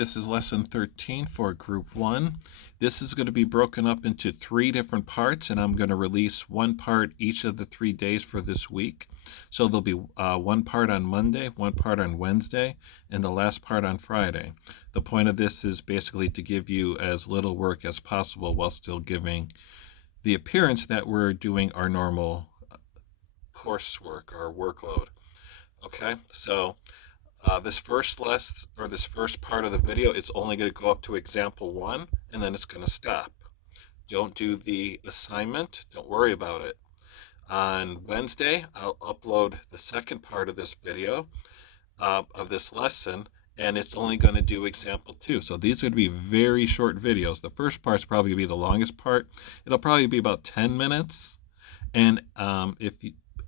This is lesson 13 for group 1. This is going to be broken up into 3 different parts, and I'm going to release one part each of the 3 days for this week. So there'll be one part on Monday, one part on Wednesday, and the last part on Friday. The point of this is basically to give you as little work as possible while still giving the appearance that we're doing our normal coursework, our workload. Okay, so this first part of the video is only going to go up to example 1, and then it's going to stop. Don't do the assignment. Don't worry about it. On Wednesday, I'll upload the second part of this video, of this lesson, and it's only going to do example 2. So these are going to be very short videos. The first part's probably going to be the longest part. It'll probably be about 10 minutes. And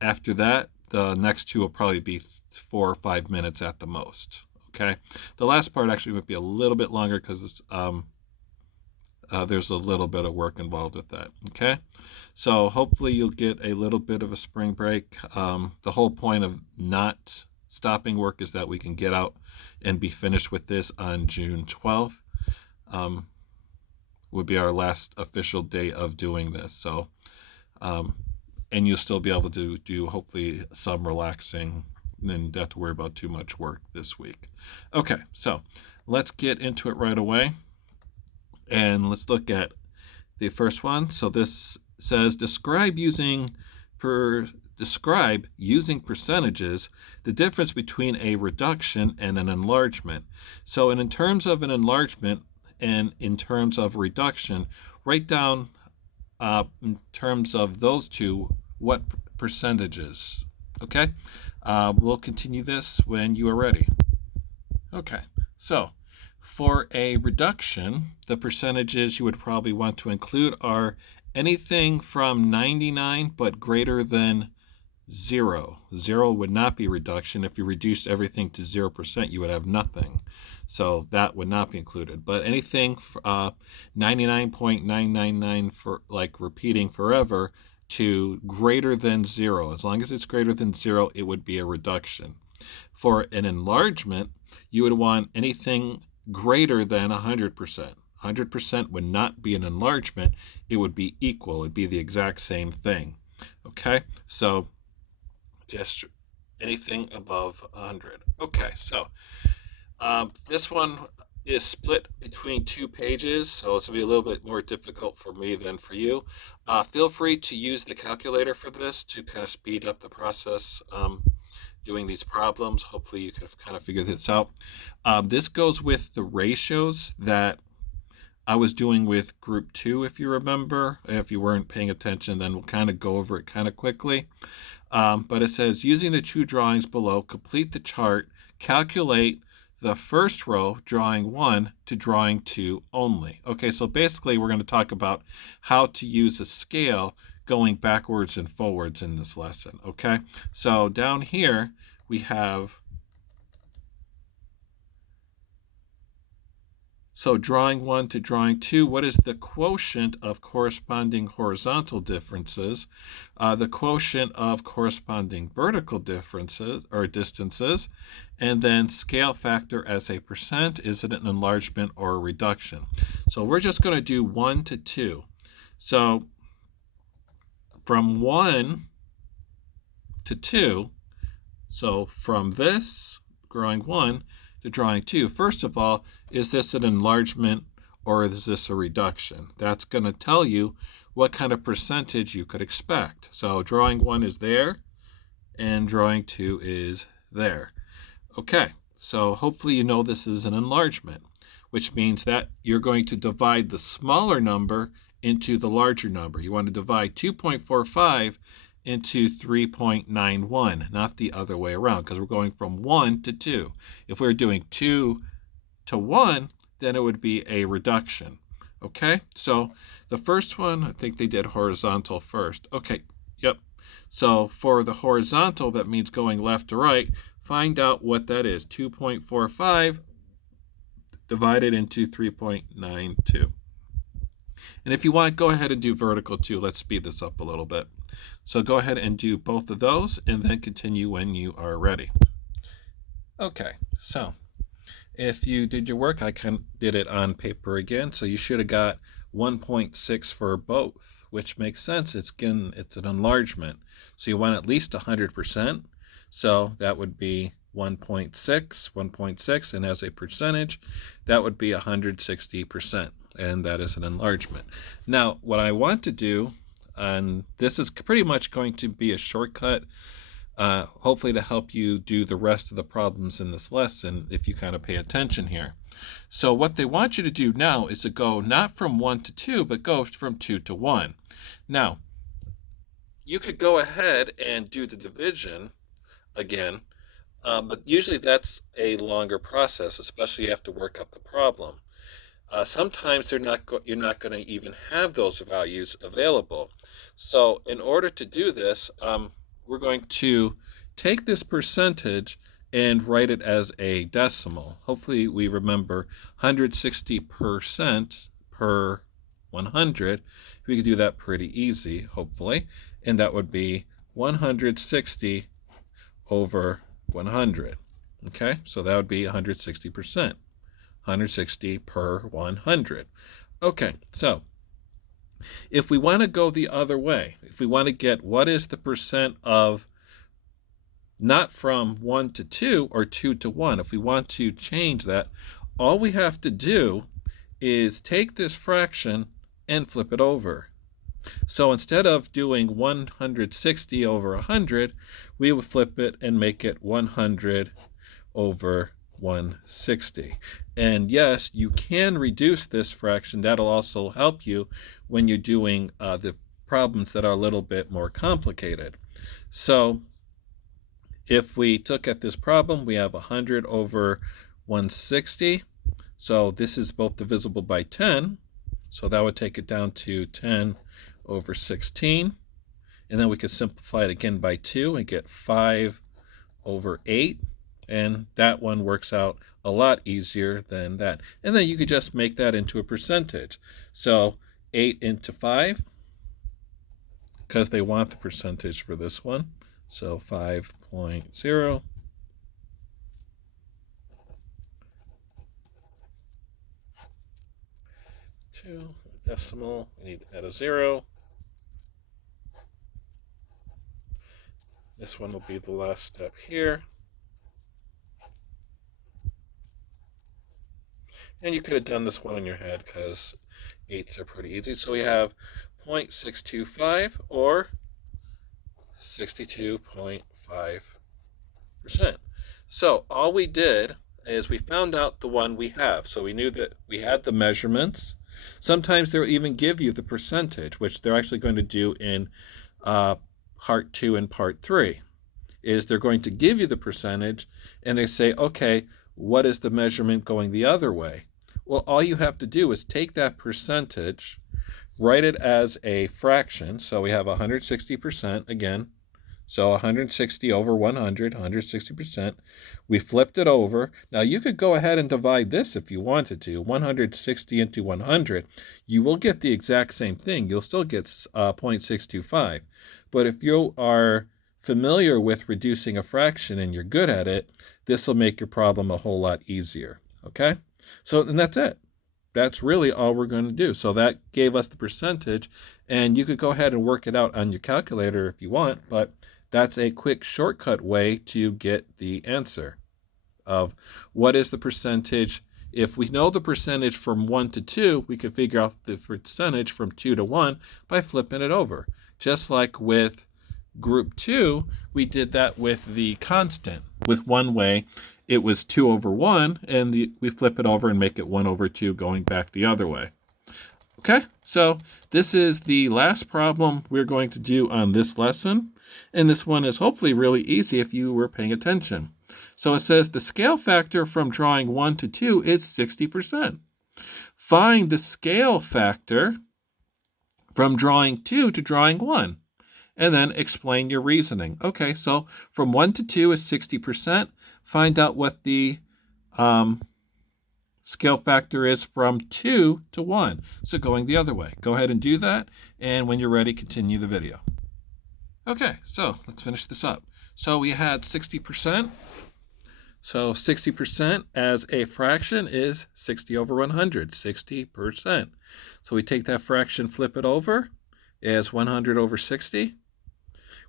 after that, the next 2 will probably be 4 or 5 minutes at the most. Okay, the last part actually might be a little bit longer because there's a little bit of work involved with that. Okay, so hopefully you'll get a little bit of a spring break. The whole point of not stopping work is that we can get out and be finished with this on June 12th. Would be our last official day of doing this. So and you'll still be able to do hopefully some relaxing and not have to worry about too much work this week. Okay, so let's get into it right away. And let's look at the first one. So this says describe using percentages the difference between a reduction and an enlargement. So in terms of an enlargement and in terms of reduction, write down in terms of those two what percentages. Okay, we'll continue this when you are ready. Okay, so for a reduction, the percentages you would probably want to include are anything from 99 but greater than 0. 0 would not be reduction. If you reduced everything to 0%, you would have nothing. So that would not be included. But anything 99.999 for like repeating forever to greater than 0. As long as it's greater than 0, it would be a reduction. For an enlargement, you would want anything greater than 100%. 100% would not be an enlargement. It would be equal. It would be the exact same thing. Okay, so just anything above 100. Okay, so this one is split between 2 pages, so it's going to be a little bit more difficult for me than for you. Feel free to use the calculator for this to kind of speed up the process doing these problems. Hopefully you can kind of figure this out. This goes with the ratios that I was doing with group 2, if you remember. If you weren't paying attention, then we'll kind of go over it kind of quickly. But it says, using the 2 drawings below, complete the chart, calculate the first row, drawing 1 to drawing 2 only. Okay, so basically we're going to talk about how to use a scale going backwards and forwards in this lesson. Okay, so down here we have, so drawing 1 to drawing 2, what is the quotient of corresponding horizontal differences? The quotient of corresponding vertical differences or distances, and then scale factor as a percent. Is it an enlargement or a reduction? So we're just going to do 1 to 2. So from 1 to 2, so from this drawing 1 to drawing 2, first of all, is this an enlargement or is this a reduction? That's going to tell you what kind of percentage you could expect. So drawing 1 is there and drawing 2 is there. Okay, so hopefully you know this is an enlargement, which means that you're going to divide the smaller number into the larger number. You want to divide 2.45 into 3.91, not the other way around, because we're going from 1 to 2. If we were doing 2 to 1, then it would be a reduction. Okay, so the first one, I think they did horizontal first. Okay, yep. So for the horizontal, that means going left to right. Find out what that is. 2.45 divided into 3.92. And if you want, go ahead and do vertical too. Let's speed this up a little bit. So go ahead and do both of those and then continue when you are ready. Okay, so If you did your work, I did it on paper again, so you should have got 1.6 for both, which makes sense. It's an enlargement, so you want at least 100%. So that would be 1.6, and as a percentage, that would be 160%, and that is an enlargement. Now, what I want to do, and this is pretty much going to be a shortcut, hopefully to help you do the rest of the problems in this lesson if you kind of pay attention here. So what they want you to do now is to go not from 1 to 2, but go from 2 to 1. Now, you could go ahead and do the division again, but usually that's a longer process, especially you have to work out the problem. Sometimes you're not going to even have those values available. So in order to do this, we're going to take this percentage and write it as a decimal. Hopefully we remember 160% per 100. We could do that pretty easy, hopefully. And that would be 160 over 100. Okay, so that would be 160%. 160 per 100. Okay, so if we want to go the other way, if we want to get what is the percent of not from 1 to 2 or 2 to 1, if we want to change that, all we have to do is take this fraction and flip it over. So instead of doing 160 over 100, we would flip it and make it 100 over 160. And yes, you can reduce this fraction. That'll also help you when you're doing the problems that are a little bit more complicated. So if we took at this problem, we have 100 over 160. So this is both divisible by 10. So that would take it down to 10 over 16. And then we could simplify it again by 2 and get 5 over 8. And that one works out a lot easier than that. And then you could just make that into a percentage. So 8 into 5, because they want the percentage for this one. So 5.0. Two decimal, we need to add a 0. This one will be the last step here. And you could have done this one in your head because 8s are pretty easy. So we have 0.625 or 62.5%. So all we did is we found out the one we have. So we knew that we had the measurements. Sometimes they'll even give you the percentage, which they're actually going to do in part 2 and part 3, is they're going to give you the percentage and they say, okay, what is the measurement going the other way? Well, all you have to do is take that percentage, write it as a fraction. So we have 160% again. So 160 over 100, 160%. We flipped it over. Now you could go ahead and divide this if you wanted to. 160 into 100. You will get the exact same thing. You'll still get 0.625. But if you are familiar with reducing a fraction and you're good at it, this will make your problem a whole lot easier. Okay? So, and that's it. That's really all we're going to do. So that gave us the percentage, and you could go ahead and work it out on your calculator if you want, but that's a quick shortcut way to get the answer of what is the percentage. If we know the percentage from 1 to 2, we can figure out the percentage from 2 to 1 by flipping it over. Just like with group 2, we did that with the constant. With one way, it was 2 over 1, and we flip it over and make it 1 over 2 going back the other way. Okay, so this is the last problem we're going to do on this lesson, and this one is hopefully really easy if you were paying attention. So it says the scale factor from drawing 1 to 2 is 60%. Find the scale factor from drawing 2 to drawing 1. And then explain your reasoning. Okay, so from 1 to 2 is 60%. Find out what the scale factor is from 2 to 1. So going the other way. Go ahead and do that. And when you're ready, continue the video. Okay, so let's finish this up. So we had 60%. So 60% as a fraction is 60 over 100, 60%. So we take that fraction, flip it over as 100 over 60.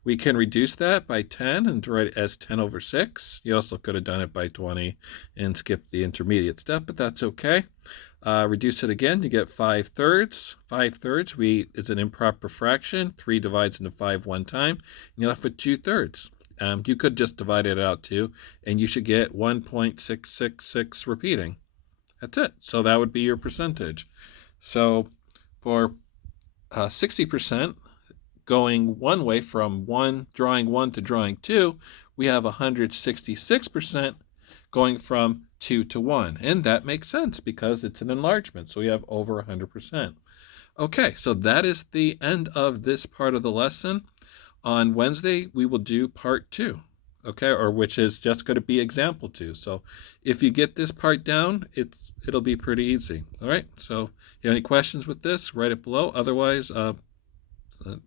We can reduce that by 10 and write it as 10 over 6. You also could have done it by 20 and skipped the intermediate step, but that's okay. Reduce it again to get 5/3. 5/3 is an improper fraction. 3 divides into 5 one time, and you're left with 2/3. You could just divide it out too, and you should get 1.666 repeating. That's it. So that would be your percentage. So for 60%, going one way from drawing 1 to drawing 2, we have 166% going from 2 to 1. And that makes sense because it's an enlargement. So we have over 100%. Okay, so that is the end of this part of the lesson. On Wednesday, we will do part 2, okay, or which is just going to be example 2. So if you get this part down, it'll be pretty easy. All right, so if you have any questions with this, write it below. Otherwise,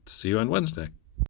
see you on Wednesday.